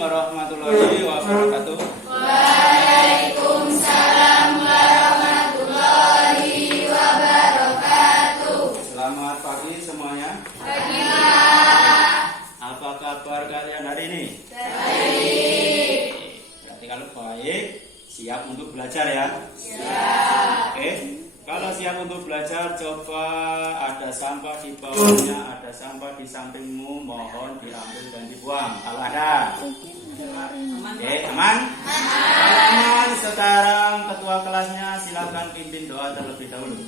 Warahmatullahi wabarakatuh. Waalaikumsalam warahmatullahi wabarakatuh. Selamat pagi semuanya. Pagi, Pak. Apa kabar kalian hari ini? Baik. Berarti kalau baik, siap untuk belajar ya? Siap. Oke. Kalau siap untuk belajar, coba ada sampah di bawahnya, ada sampah di sampingmu, mohon diambil dan dibuang. Kalau ada. Oke, aman? Aman. Sekarang ketua kelasnya silakan pimpin doa terlebih dahulu.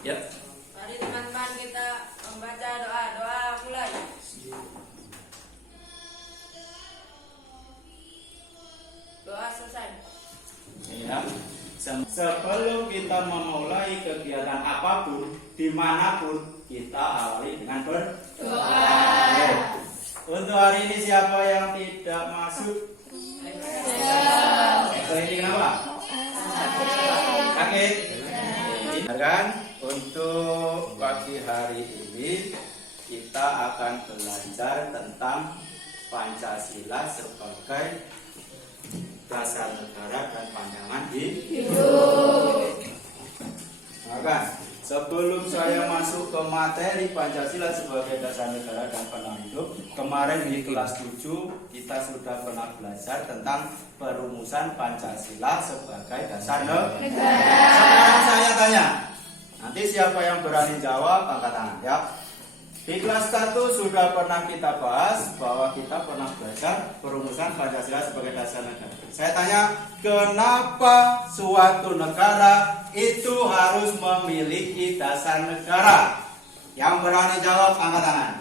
Ya. Mari teman-teman kita membaca doa mulai. Doa selesai. Ya. Sebelum kita memulai kegiatan apapun, dimanapun, kita awali dengan berdoa. Ya. Untuk hari ini siapa yang tidak masuk? Ini kenapa? Sakit? Kan? Untuk pagi hari ini kita akan belajar tentang Pancasila sebagai dasar negara dan pandangan hidup. Maka sebelum saya masuk ke materi Pancasila sebagai dasar negara dan pandangan hidup, kemarin di kelas 7 kita sudah pernah belajar tentang perumusan Pancasila sebagai dasar negara. Sekarang saya tanya, nanti siapa yang berani jawab angkat tangan ya. Di kelas 1 sudah pernah kita bahas bahwa kita pernah belajar perumusan Pancasila sebagai dasar negara. Saya tanya, kenapa suatu negara itu harus memiliki dasar negara? Yang berani jawab angkat tangan.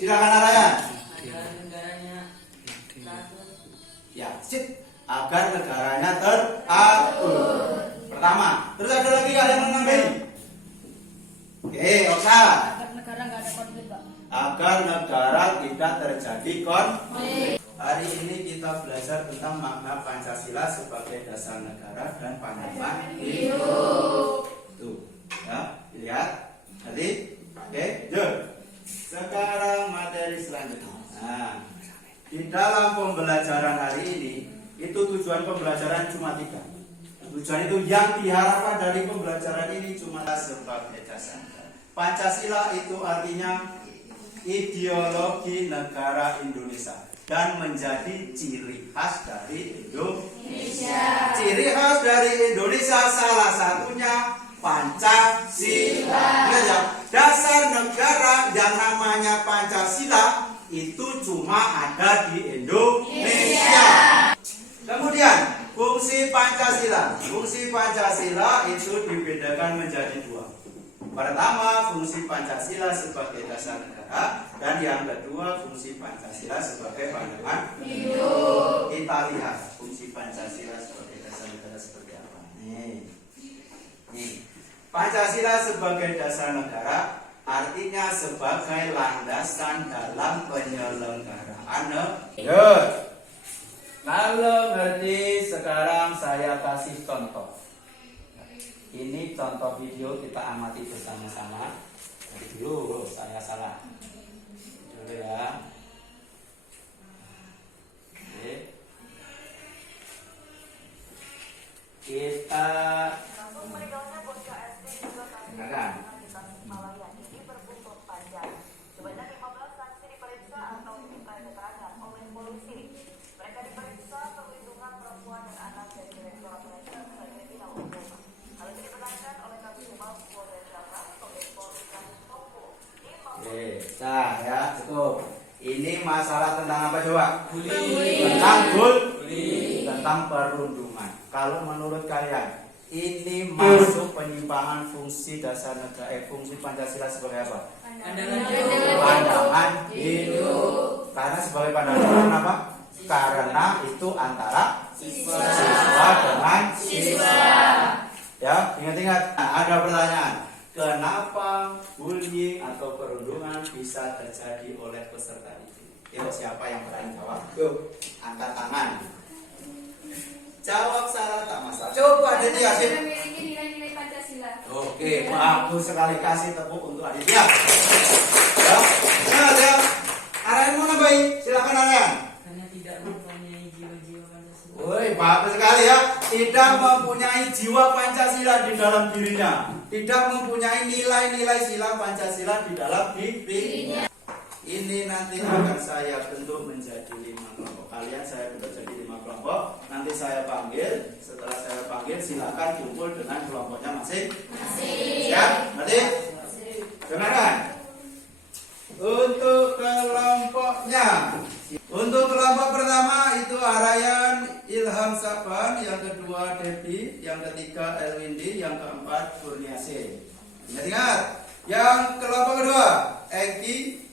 Silakan Arayan. Agar negaranya teratur. Ya, sip. Agar negaranya teratur. Pertama, terus ada lagi ada yang menambahin? Oksa. Agar negara nggak ada konflik, Pak. Agar negara tidak terjadi konflik. Hari ini kita belajar tentang makna Pancasila sebagai dasar negara dan pandangan hidup. Tuh, ya, lihat. Tadi, jom. Sekarang materi selanjutnya. Nah, di dalam pembelajaran hari ini, itu tujuan pembelajaran cuma 3. Tujuan itu yang diharapkan dari pembelajaran ini cuma sebagai dasar. Pancasila itu artinya ideologi negara Indonesia dan menjadi ciri khas dari Indonesia. Ciri khas dari Indonesia salah satunya Pancasila. Ya, dasar negara yang namanya Pancasila itu cuma ada di Indonesia. Kemudian fungsi Pancasila. Fungsi Pancasila itu dibedakan menjadi 2. Pertama, fungsi Pancasila sebagai dasar negara, dan yang kedua, fungsi Pancasila sebagai pandangan hidup. Kita lihat fungsi Pancasila sebagai dasar negara seperti apa. Nih. Pancasila sebagai dasar negara artinya sebagai landasan dalam penyelenggaraan negara. Kalau ngerti, sekarang saya kasih contoh. Ini contoh video, kita amati bersama-sama. Dulu saya salah. Dulu ya. Oke. Kita dengarkan. Sebanyak 15 saksi diperiksa atau diminta keterangan oleh polisi. Mereka diperiksa perlindungan perempuan dan anak dari Direktorat Reserse Kriminal Umum. Hal ini dibenarkan oleh Kabid Humas Polda Jabar, Kombes Pol Ibrahim Tompo. Ya, cukup. Ini masalah tentang apa coba? Bully. Tentang tentang perundungan. Kalau menurut kalian, ini masuk penyimpangan fungsi dasar negara, fungsi Pancasila sebagai apa? Pandangan hidup. Karena sebagai pandangan apa? Karena itu antara siswa dengan siswa. Ya, ingat-ingat. Nah, ada pertanyaan. Kenapa bullying atau perundungan bisa terjadi oleh peserta itu? Yuk, siapa yang berani jawab? Yuk, angkat tangan. Jawab salah tak masalah. Coba Aditya. Memiliki nilai-nilai Pancasila. Oke, bagus sekali, kasih tepuk untuk Aditya. Ya, nah, ya. Arahin mau nambahin. tidak mempunyai jiwa Pancasila di dalam dirinya, tidak mempunyai nilai-nilai sila Pancasila di dalam dirinya. Ini nanti akan saya bentuk menjadi 5 kelompok. Kalian saya bentuk jadi 5 kelompok. Nanti saya panggil. Setelah saya panggil, silakan kumpul dengan kelompoknya masing-masing. Siap? Nanti? Dengarkan. Untuk kelompoknya. Untuk kelompok pertama itu Arayan Ilham Saban, yang kedua Devi, yang ketiga Elwindi, yang keempat Kurniasih. Ingat. Yang kelompok kedua Eki,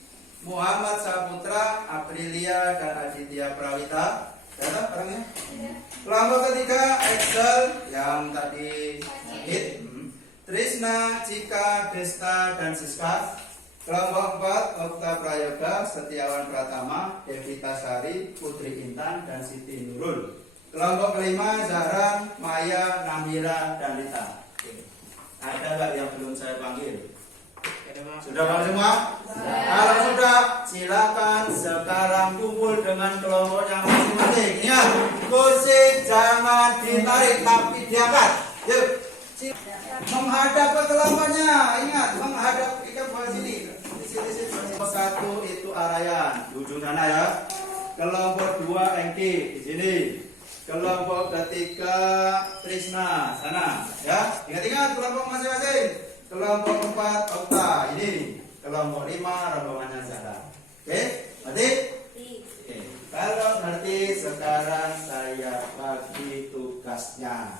Muhammad Saputra, Aprilia, dan Aditya Prawita. Datang orangnya? Kelompok ketiga Excel, yang tadi hit, Trisna, Cika, Desta, dan Siska. Kelompok 4 Okta Prayoga, Setiawan Pratama, Devita Sari, Putri Intan, dan Siti Nurul. Kelompok kelima Zahra, Maya, Namira, dan Rita. Ada nggak yang belum saya panggil? Sudah panggil semua? Kalau sudah, silakan sekarang kumpul dengan kelompoknya masing-masing. Ingat, kursi jangan ditarik tapi diangkat. Yuk, menghadap ke kelompoknya. Ingat, menghadap ke sini. Di sini. Satu itu Arayan, di ujung sana ya. Kelompok 2 Engki, di sini. Kelompok ketiga Trisna, sana ya. Ingat-ingat kelompok masing-masing. Kelompok 4 Okta, ini. Kelompok 5 rombongannya Zahra. Oke, ngerti? Oke. Kalau ngerti, sekarang saya bagi tugasnya.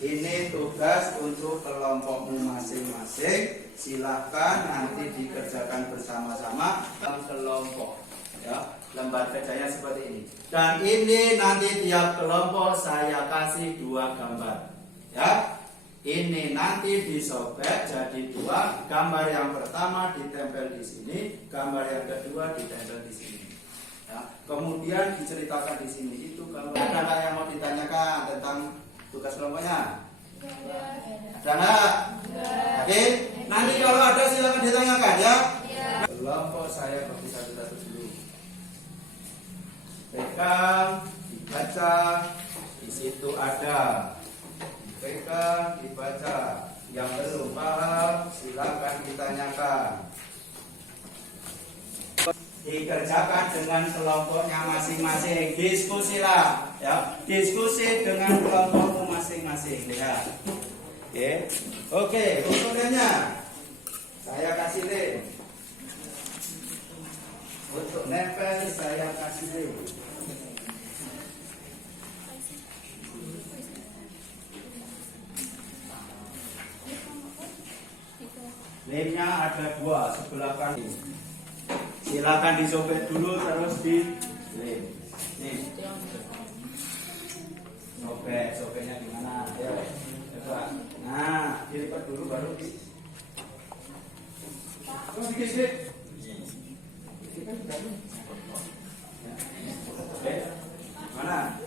Ini tugas untuk kelompokmu masing-masing. Silahkan nanti dikerjakan bersama-sama dalam kelompok. Ya, lembar kerjanya seperti ini. Dan ini nanti tiap kelompok saya kasih 2 gambar. Ya, ini nanti disobek jadi 2. Gambar yang pertama ditempel di sini, gambar yang kedua ditempel di sini. Ya, kemudian diceritakan di sini itu kalau ada yang mau ditanyakan tentang tugas kelompoknya. Ada nggak? Oke. Nanti kalau ada silakan ditanyakan ya. Kelompok saya bagi satu-satu dulu. Pegang, dibaca, di situ ada. Pegang, dibaca. Yang belum paham silakan ditanyakan. Dikerjakan dengan kelompoknya masing-masing. Diskusilah, ya. Diskusi dengan kelompokmu masing-masing, ya. Oke, urutannya saya kasih link. Untuk nempel saya kasih link. Linknya ada 2 sebelah kanan. Silakan disobek dulu terus di link. Nih. Sobeknya di mana? Ya. Coba. Nah, dilipat dulu baru di. Terus dikit. Oke. Mana?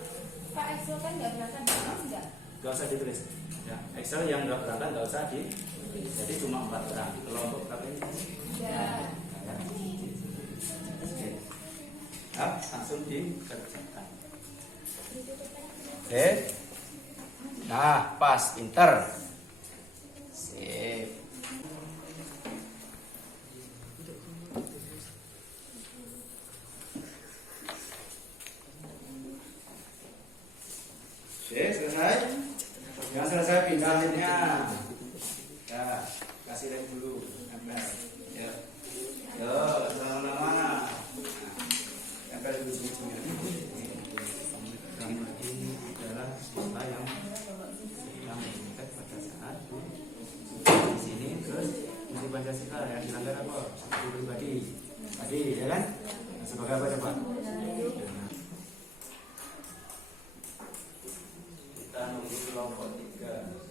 Pak Excel kan nggak berangkat ditulis nggak? Gak usah ditulis. Ya, Excel yang nggak berangkat nggak usah di. Jadi cuma 4 orang. Kelompok berapa ini? Ya. Ya, langsung dikerjakan. Oke. Nah, pas, pinter. Sip. Oke, selesai. Yang selesai pindah linknya. Ya, kasih link dulu. Ya. Yo, sama-sama. Tempel di ujung-ujungnya. Ini adalah kota yang mengikat pada saat di sini terus mesti Pancasila yang dilanggar apa? Pribadi, ya kan? Sebagai apa coba? Kita nunggu kelompok 3.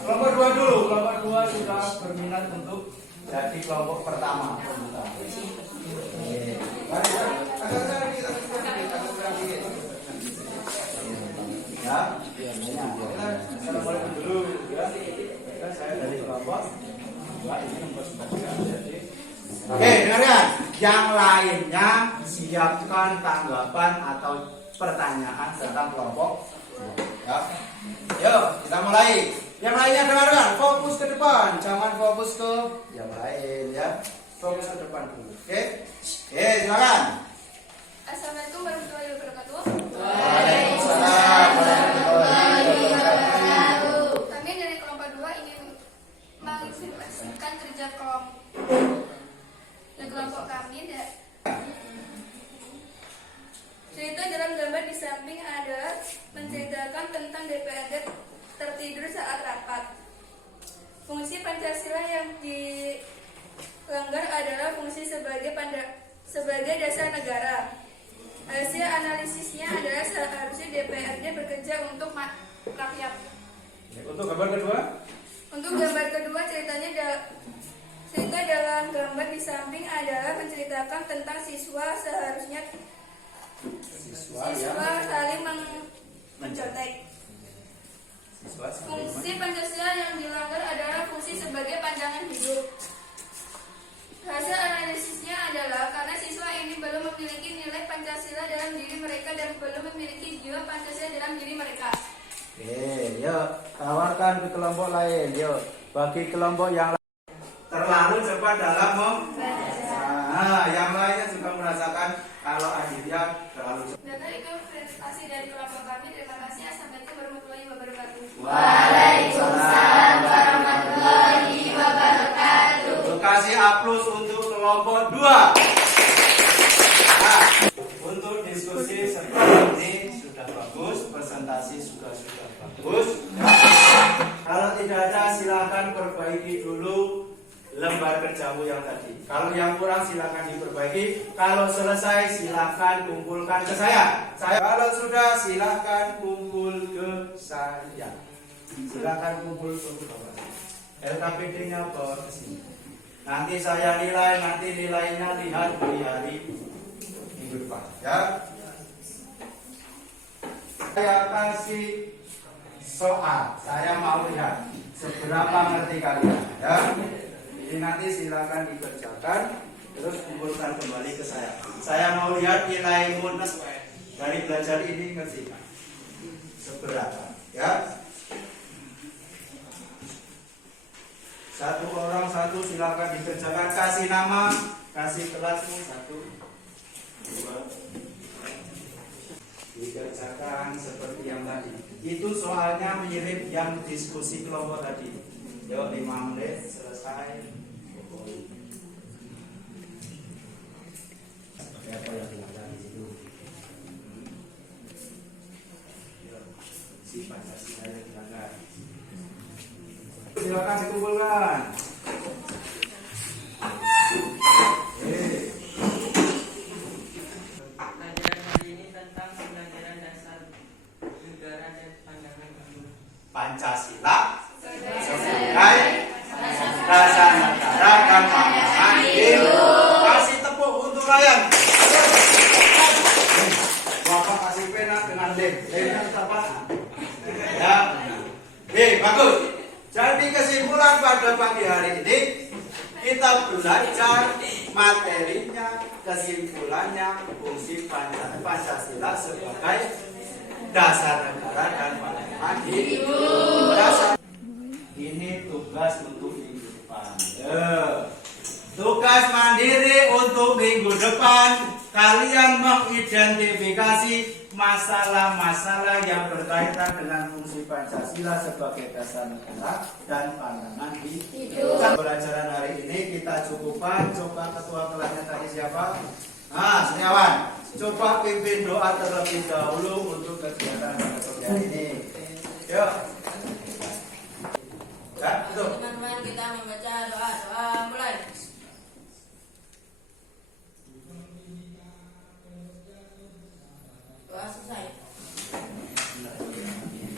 Kelompok 2 dulu, kelompok 2 sudah berminat untuk jadi kelompok pertama. Mari, agak Yang lainnya siapkan tanggapan atau pertanyaan tentang kelompok. Ya. Yuk, kita mulai. Yang lainnya dengarkan, fokus ke depan, jangan fokus ke yang lain ya. Fokus ke depan dulu. Oke? Oke, silakan. Assalamualaikum warahmatullahi wabarakatuh. Waalaikumsalam warahmatullahi wabarakatuh. Kami dari kelompok 2 ingin menginformasikan kerja kelompok kami. Cerita dalam gambar di samping adalah menceritakan tentang DPRD tertidur saat rapat. Fungsi Pancasila yang dilanggar adalah fungsi sebagai dasar negara. Hasil analisisnya adalah seharusnya DPRD bekerja untuk rakyat. Untuk gambar kedua? Untuk gambar kedua cerita dalam gambar di samping adalah menceritakan tentang siswa seharusnya Siswa saling mencontek. saling Fungsi Pancasila yang dilanggar adalah fungsi sebagai pandangan hidup. Hasil analisisnya adalah karena siswa ini belum memiliki nilai Pancasila dalam diri mereka dan belum memiliki jiwa Pancasila dalam diri mereka. Oke, yuk tawarkan ke kelompok lain. Yuk, bagi kelompok yang terlalu cepat dalam yang lainnya juga merasakan kalau Aditya terlalu cepat. Dan itu presentasi dari kelompok kami. Terima kasih. Assalamualaikum warahmatullahi wabarakatuh. Waalaikumsalam warahmatullahi wabarakatuh. Kasih aplaus untuk kelompok 2. Nah, untuk diskusi seperti ini sudah bagus, presentasi sudah bagus. Kalau tidak ada silakan perbaiki dulu lembar kerjamu yang tadi. Kalau yang kurang silakan diperbaiki. Kalau selesai silakan kumpulkan ke saya. Kalau sudah silakan kumpul ke saya. Silakan kumpul ke bawah. LKPD-nya bawa ke sini. Nanti saya nilai, nanti nilainya lihat di hari minggu depan. Ya. Saya kasih soal. Saya mau lihat seberapa ngerti kalian. Ya. Jadi nanti silakan dikerjakan, terus kumpulkan kembali ke saya. Saya mau lihat nilaimu dari belajar ini ngerti seberapa. Ya. Satu orang satu silakan dikerjakan. Kasih nama, kasih kelasmu 1, 2. Dikerjakan seperti yang tadi. Itu soalnya mirip yang diskusi kelompok tadi. Yuk 5 menit selesai. Apa yang dilakukan di situ? Si Pancasila yang dilakukan. Silakan dikumpulkan. Pelajaran hari ini tentang pembelajaran dasar negara dan pandangan hidup. Pancasila sebagai dasar negara dan pandangan hidup. Kasih tepuk untuk kalian. Bapak kasih pena dengan lem. Lemnya apa? Ya. Bagus. Jadi kesimpulan pada pagi hari ini kita belajar materinya, kesimpulannya fungsi Pancasila sebagai dasar negara dan pandangan hidup. Ini tugas untuk minggu depan. Tugas mandiri untuk minggu depan. Kalian mengidentifikasi masalah-masalah yang berkaitan dengan fungsi Pancasila sebagai dasar negara dan pandangan hidup. Pelajaran hari ini kita cukupkan. Coba ketua kelasnya tadi siapa? Nah, Setiawan. Coba pimpin doa terlebih dahulu untuk kegiatan pada sore hari ini. Yuk. Ya, betul. Teman-teman, kita membaca doa mulai. Doa selesai.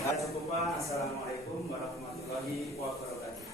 Cukup, Pak. Assalamualaikum warahmatullahi wabarakatuh.